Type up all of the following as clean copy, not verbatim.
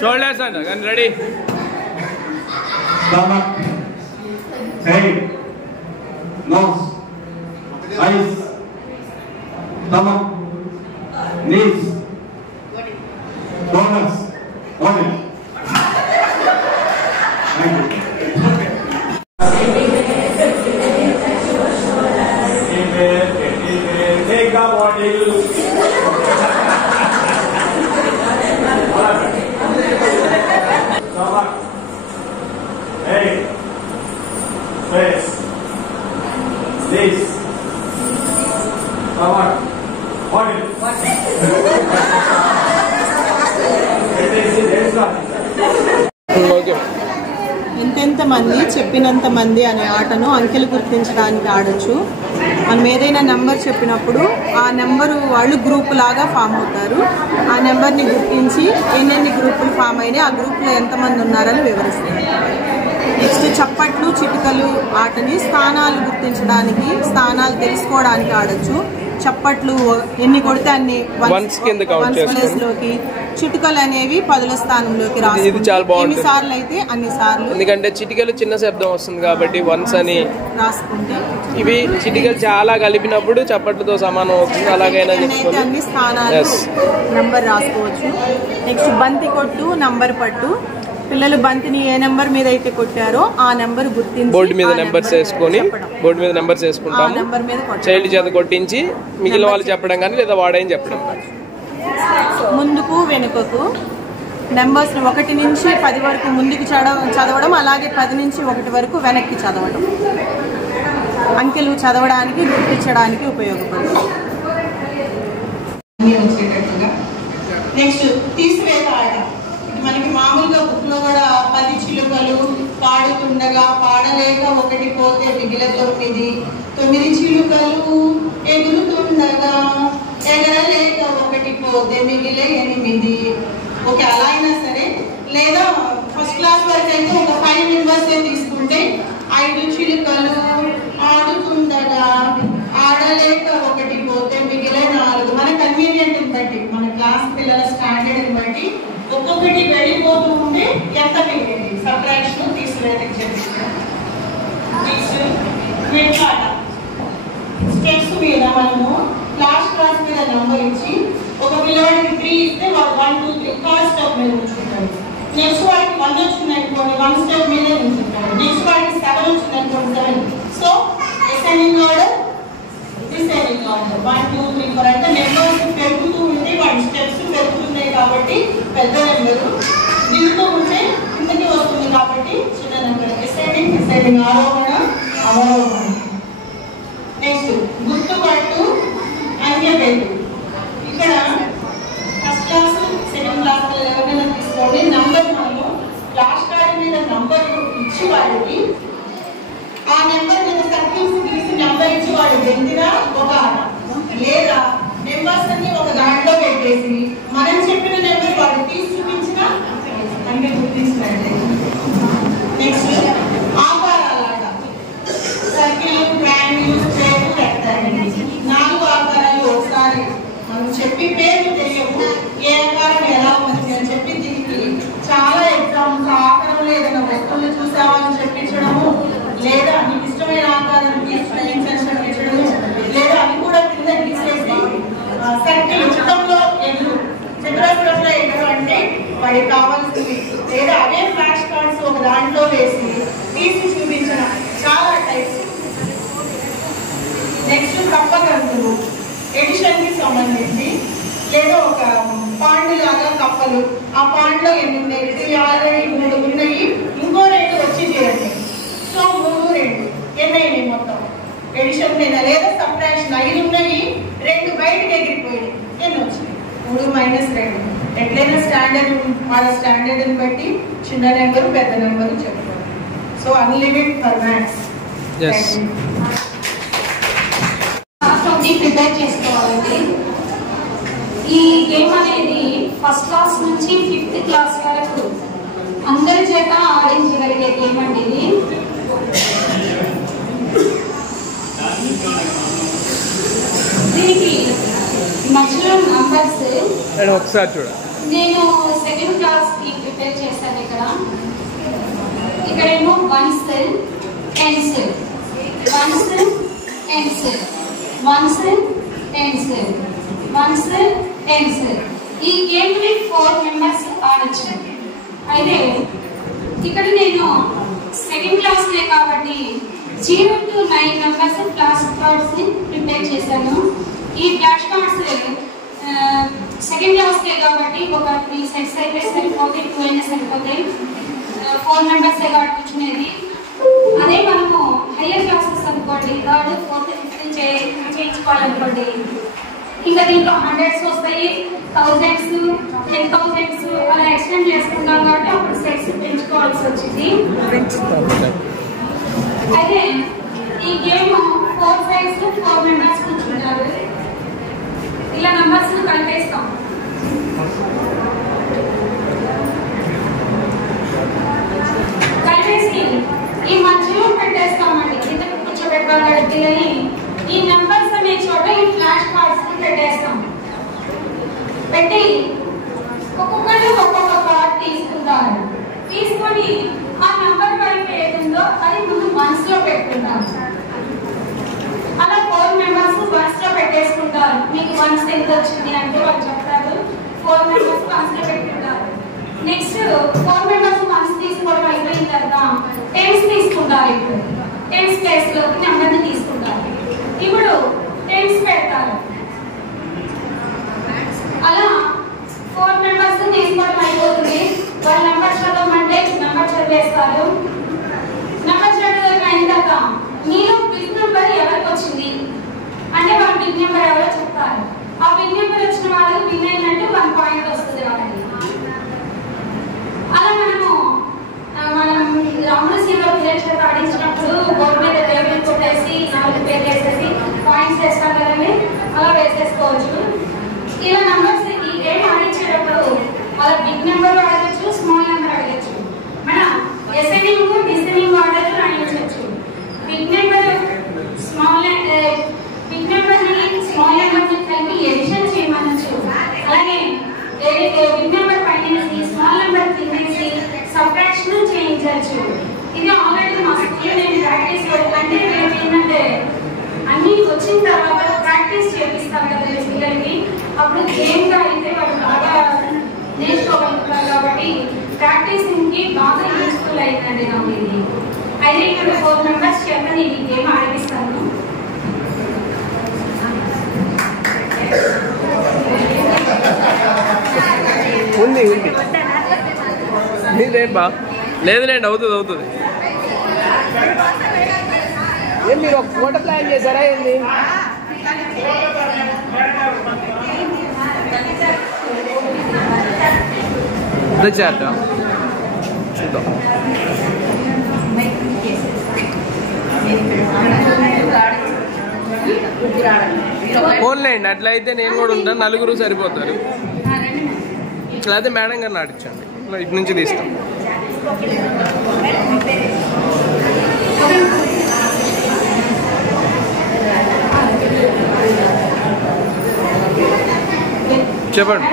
Shoulders and ready. Stomach, head, nose, eyes, stomach, knees, shoulders, body. Thank you. Take the body. Stomach, head, face, knees, stomach, body. ఎంతెంత మంది చెప్పినంత మంది అనే ఆటను అంకెలు గుర్తించడానికి ఆడొచ్చు. మనం ఏదైనా నెంబర్ చెప్పినప్పుడు ఆ నెంబరు వాళ్ళు గ్రూప్ లాగా ఫామ్ అవుతారు. ఆ నెంబర్ని గుర్తించి ఎన్నెన్ని గ్రూపులు ఫామ్ అయినాయి, ఆ గ్రూప్లో ఎంతమంది ఉన్నారని వివరిస్తారు. నెక్స్ట్ చప్పట్లు చిటికలు ఆటని స్థానాలు గుర్తించడానికి, స్థానాలు తెలుసుకోవడానికి ఆడొచ్చు. చప్పట్లు ఎన్ని కొడితే అన్ని ప్లేస్ లోకి, చిటికలు అనేవి పదుల స్థానంలోకి ఎన్నిసార్లు అయితే అన్ని సార్లు, ఎందుకంటే చిటికలు చిన్న శబ్దం వస్తుంది కాబట్టి వన్స్ అని రాసుకుంటే ఇవి చిటికలు చాలా కలిపినప్పుడు చప్పట్లతో సమానం అవుతుంది. అలాగైనా అన్ని స్థానాలు నంబర్ రాసుకోవచ్చు. నెక్స్ట్ బంతి కొట్టు, నంబర్ పట్టు. పిల్లలు బంతిని ఏ నెంబర్ మీద అయితే కొట్టారో ఆ నెంబర్ గుర్తించి బోర్డు మీద నెంబర్స్ వేసుకొని, బోర్డు మీద నెంబర్స్ వేసుకుంటాము. చైల్డ్ చేత కొట్టించి మిగిలిన వాళ్ళు చెప్పడం కానీ లేదా వాడని చెప్పడం. ముందుకు వెనుకకు నెంబర్స్ 1 నుంచి 10 వరకు ముందుకు చదవడం, అలాగే 10 నుంచి 1 వరకు వెనక్కి చదవడం. అంకెలు చదవడానికి గుర్తించడానికి ఉపయోగపడుతుంది. నెక్స్ట్ తీసివేత ఆట. మనకి మామూలుగా బుక్లో కూడా 10 చిలుకలు పాడుతుండగా పాడలేక 1 పోతే మిగిలిన 9, 9 చిలుకలు ఎగురుతుండగా ఎగరలేక 1 పోతే మిగిలే 8. ఓకే, అలా అయినా సరే. లేదా ఫస్ట్ క్లాస్ వరకు అయితే ఒక 5 మెంబర్సే తీసుకుంటే 5 చిలుకలు ఆడుతుండగా ఆడలేక 1 పోతే మిగిలే 4. మన కన్వీనియంట్ని బట్టి, మన క్లాస్ పిల్లల స్టాండర్డ్ని బట్టి ఒక్కొక్కటి వెళ్ళిపోతూ ఉంటే ఎంత మిగిలింది సబ్ట్రాక్షన్ తీసివేతకి చెప్పిస్తాం. స్టెప్స్ మీద మనము క్లాస్ మీద నంబర్ ఇచ్చి ఒక పిల్లవాడికి 3 ఇస్తే వాడు 1, 2, 3 థర్డ్ స్టెప్ మీద ఉంచుకుంటాడు. నెక్స్ట్ వాడికి 1 వచ్చింది అనుకోండి 1 స్టెప్ మీదే ఉంచుకుంటాడు. నెక్స్ట్ వాడికి 7 వచ్చింది అనుకోండి 7. So ascending order, descending order 1, 2, 3, 4 అంటే నెంబర్స్ పెరుగుతూ ఉంటే వాడి స్టెప్స్ పెరుగుతున్నాయి కాబట్టి పెద్ద నెంబరు, దిగుతూ ఉంటే కిందకి వస్తుంది కాబట్టి చిన్న నెంబర్. అసెండింగ్ ఆరోహణ అవరోహణ. నెక్స్ట్ గుర్తుపట్టు అంకెపెట్టు. ఇక్కడ ఫస్ట్ క్లాస్ సెకండ్ క్లాస్ ఎవరైనా తీసుకోండి, నంబర్ మనము ఫ్లాష్ కార్డ్ మీద నంబర్ ఇచ్చి వాడికి ఆ నెంబర్ మీద సర్కిల్స్ తీసి నెంబర్ ఇచ్చి వాడు గెంతినా ఒక ఆట, లేదా నెంబర్స్ అన్ని ఒక దాంట్లో పెట్టేసి మనం చెప్పిన నెంబర్ వాడు తీసి చూపించినా అంటే గుర్తించినట్టే. నెక్స్ట్ ఆకారాల ఆట. సర్కిల్, ట్రయాంగిల్, స్క్వేర్, రెక్టాంగిల్ 4 ఆకారాలు ఒకసారి మనం చెప్పి పేర్లు తెలియవు, ఏ ఆకారం ఎలా ఉంది అని చెప్పి దీనికి చాలా ఎగ్జామ్స్ ఆకారంలో ఏదైనా వస్తువులు చూసామని చెప్పించడము, లేదా మీకు ఇష్టమైన ఆకారం తీసుకుని చెప్పించడము, లేదా అవి కూడా కింద తీసేసి సర్కిల్ చిత్రంలో ఎదురు, చతురస్రంలో ఎదురు అంటే వాడికి కావాల్సింది, లేదా అవే ఫ్లాష్ కార్డ్స్ ఒక దాంట్లో వేసి తీసి చూపించడం చాలా టైప్స్. నెక్స్ట్ కప్పగంతులు ఎడిషన్ కి సంబంధించి, లేదా ఒక పాండు లాగా కప్పలు, ఆ పాండ్లో ఎన్ని ఉన్నాయి, ఆల్రెడీ 3 ఉన్నాయి, ఇంకో 2 వచ్చి చేయండి. సో 3, 2 ఎన్నైనాయి మొత్తం ఎడిషన్ మీద, లేదా సబ్ట్రాక్షన్ 5 ఉన్నాయి, 2 బయటకు ఎగిరిపోయాయి, ఎన్ని వచ్చినాయి 3 - 2. ఎట్లయినా స్టాండర్డ్ వాళ్ళ స్టాండర్డ్ని బట్టి చిన్న నెంబరు పెద్ద నెంబరు చెప్తారు. So unlimited for maths. Prepare చేసుకోవాలండి. ఈ గేమ్ అనేది ఫస్ట్ క్లాస్ నుంచి 5th క్లాస్ వరకు అందరి చేత ఆడించగలిగే గేమ్ అండి ఇది. దీనికి మధ్యలో నంబర్స్ ఒకసారి చూడ, నేను 2nd క్లాస్ కి ప్రిపేర్ చేశాను. ఇక్కడేమో 1s, 10s, 1s, 10s, 1s, 10s, 1s, 10s. ఈ గేమ్ ని 4 మెంబర్స్ ఆడొచ్చు. అయితే ఇక్కడ నేను 2nd క్లాస్ కాబట్టి 0 to 9 members flash cards prepare చేశాను. ఈ ఫ్లాష్ కార్డ్స్ 2nd క్లాస్ కాబట్టి ఒక 3 సెట్స్ అయితే సరిపోతాయి, 2 అయినా సరిపోతాయి. 4 మెంబర్స్ కాబట్టి కూర్చునేది. అదే మనము హయ్యర్ క్లాసెస్ అనుకోండి, 3rd, 4th, 5th చేయించుకోవాలనుకోండి, ఇంకా దీంట్లో 100s వస్తాయి, 1000s, 10,000s అలా ఎక్స్టెండ్ చేసుకుంటాం కాబట్టి అప్పుడు సెట్స్ పెంచుకోవాల్సి వచ్చింది. అయితే ఈ గేమ్ 4 sides 4 మెంబర్స్ కూర్చుంటారు. ఇలా నంబర్స్ కలిపేస్తాం. కలిపేసి ఈ మధ్యలో పెట్టేస్తామండి, కింద కూర్చోబెట్టాలి పిల్లల్ని. ఈ నంబర్స్ అనే చోట ఈ ఫ్లాష్ కార్డ్స్ పెట్టేస్తాం. పెట్టి ఒక్కొక్కరు ఒక్కొక్క కార్డ్ తీసుకుంటారు. తీసుకొని ఆ నంబర్ వైపు ఏదుందో అది ముందు మనసులో పెట్టుకుంటారు. అలా 4 మెంబర్స్ మనసులో పెట్టేసుకుంటారు. మీకు 1s ఎంత వచ్చింది అంటే వాళ్ళు చెప్తారు. 4 మెంబర్స్ మనసులో పెట్టుకుంటారు. నెక్స్ట్ 4 మెంబర్స్ మనసు తీసుకోవడం అయిపోయిన తర్వాత 10s తీసుకుంటారు. ఇప్పుడు 10s ప్లేస్ లోకి నెంబర్ని తీసుకుంటారు. ఇప్పుడు 10s పెడతారు. అలా 4 మెంబర్స్ తీసుకోవడం అయిపోతుంది. వాళ్ళ నెంబర్ చదవమంటే నెంబర్ చదివేస్తారు. నెంబర్ చదవడం అయిన తర్వాత మీరు బిగ్ నెంబర్ వెళ్ళచ్చు. ఇది ఆల్రెడీ మా స్కూల్లో నేను ప్రాక్టీస్ అంటే ఏంటంటే అన్ని వచ్చిన తర్వాత ప్రాక్టీస్ చేపిస్తాం కదా పిల్లలకి. అప్పుడు గేమ్గా అయితే వాళ్ళు బాగా నేర్చుకోగలుగుతారు కాబట్టి ప్రాక్టీసింగ్కి బాగా యూస్ఫుల్ అయిందండి నాకు ఇది. అయితే ఇక్కడ 4 మెంబర్స్ చేత నేను ఈ గేమ్ ఆడిపిస్తాను. ఉంది మీదేంబా లేదులేండి, అవుతుంది. ఏం మీరు ఒక ఫోటో ప్లాన్ చేశారా ఏంది? చేద్దా చూద్దాం. ఫోన్లేండి, అట్లయితే నేను కూడా ఉంటాను, నలుగురు సరిపోతారు. లేకపోతే మేడం గారిని ఆడించండి, ఇటు నుంచి తీస్తాం. చెప్పండి.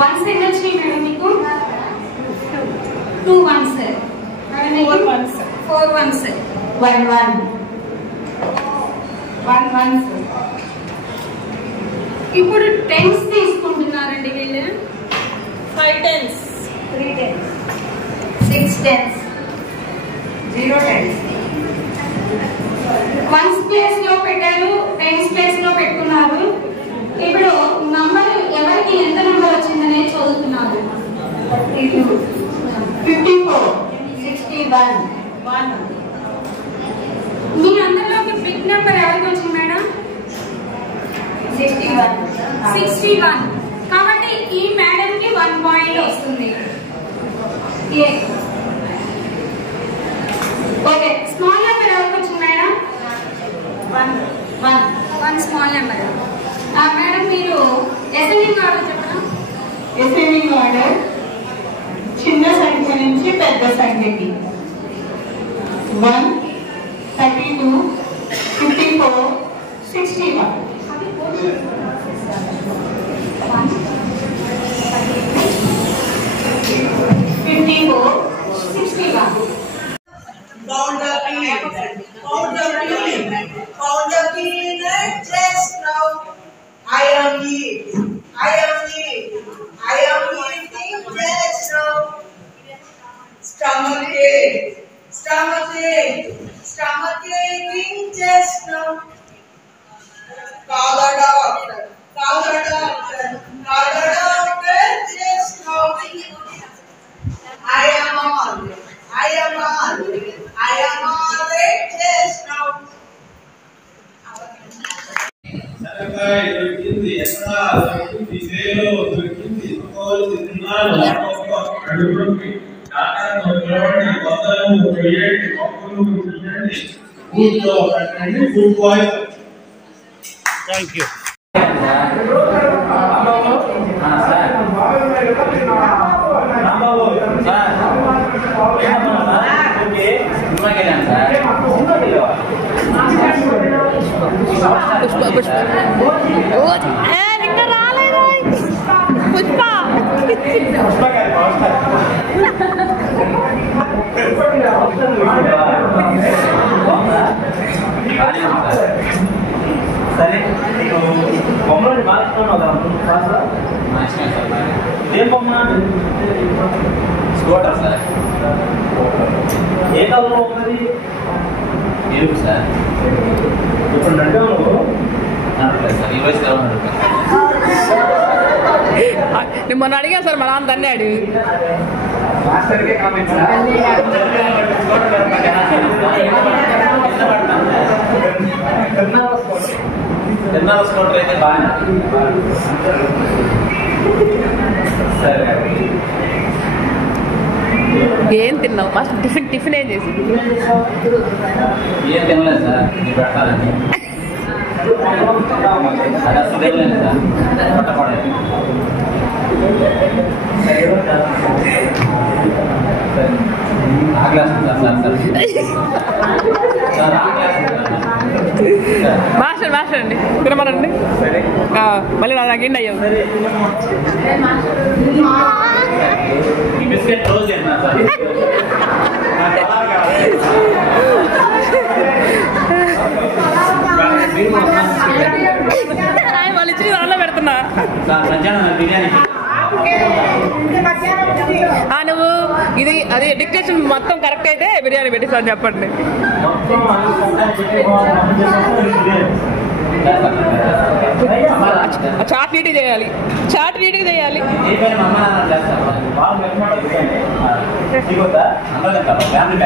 వన్స్ ఎన్ని వచ్చినాయి మేడం మీకు? 2 ones, 4 ones, 1 1. ఇప్పుడు టెన్స్ తీసుకుంటున్నారండి వీళ్ళు. 5 tens, 3 tens, 6 tens, 0 tens. Ones place లో పెట్టారు, టెన్స్ ప్లేస్ లో పెట్టుకున్నారు. ఇప్పుడు నంబర్ ఎవరికి ఎంత నంబర్ వచ్చిందనే చదువుతున్నారు. 32, 54, 61, 1. మీ అందరిలోకి బిగ్ నెంబర్ ఎవరికి వచ్చింది మేడం? 61. కాబట్టి ఈ మేడం కి 1 పాయింట్ వస్తుంది. ఓకే, స్మాల్ నెంబర్ ఎవరికి వచ్చింది మేడం? 1 small number. మేడం మీరు అసెండింగ్ ఆర్డర్ చెప్పరా? అసెండింగ్ ఆర్డర్ చిన్న సంఖ్య నుంచి పెద్ద సంఖ్యకి 1, 32, 54, 61. 54, 61. Found the key. Just now. I am eating just now. Stomach aching just now. Call the doctor just now. I am all right just now. దొరికింది ఎక్కడ దొరికింది సేలో దొరికింది కోల్తున్నాను అడుగుకి డాటా నోడ్లోని కొత్తలు క్రియేట్ కొత్తలు చేయండి ఫుడ్లో పెట్టండి ఫుడ్ బాయ్. థాంక్యూ. ఇంకా రాలేదు పుష్ప. సరే నీకు బొమ్మలు బాగా ఇష్టం కదా? ఏం బొమ్మ? Scooter sir. ఏ కలర్ ఉన్నది? ఎరుపు సార్. ఇప్పుడు నడిపావు నడపలేదు సార్, ఈ వయసు ఎలా నడుపుతాను? నేను మొన్న అడిగా సార్, మా నాన్న అన్నాడు. తిన్నాల స్కూటర్ అయితే బాగా. సరే ఏం తిన్నావు? ఫస్ట్ టిఫిన్ ఏం చేసి? ఏం తినలేదు సార్, మీరు పెట్టాలని. అది అసలు తినలేదు సార్, పట్టపడలేదు. ఆ క్లాస్ సార్ సార్ ఆ క్లాస్ మాస్టర్ అండి తినమనండి మళ్ళీ నాకేంటి అయ్యావు ఈ బిస్కెట్ క్లోజ్ చేయండి సార్ వాళ్ళు ఇచ్చి దానిలో పెడుతున్నా మధ్యాహ్నం బిర్యానీ నువ్వు ఇది అది డిక్టేషన్ మొత్తం కరెక్ట్ అయితే బిర్యానీ పెట్టిస్తాను చెప్పండి చాట్ రీడింగ్ చేయాలి ఫ్యామిలీ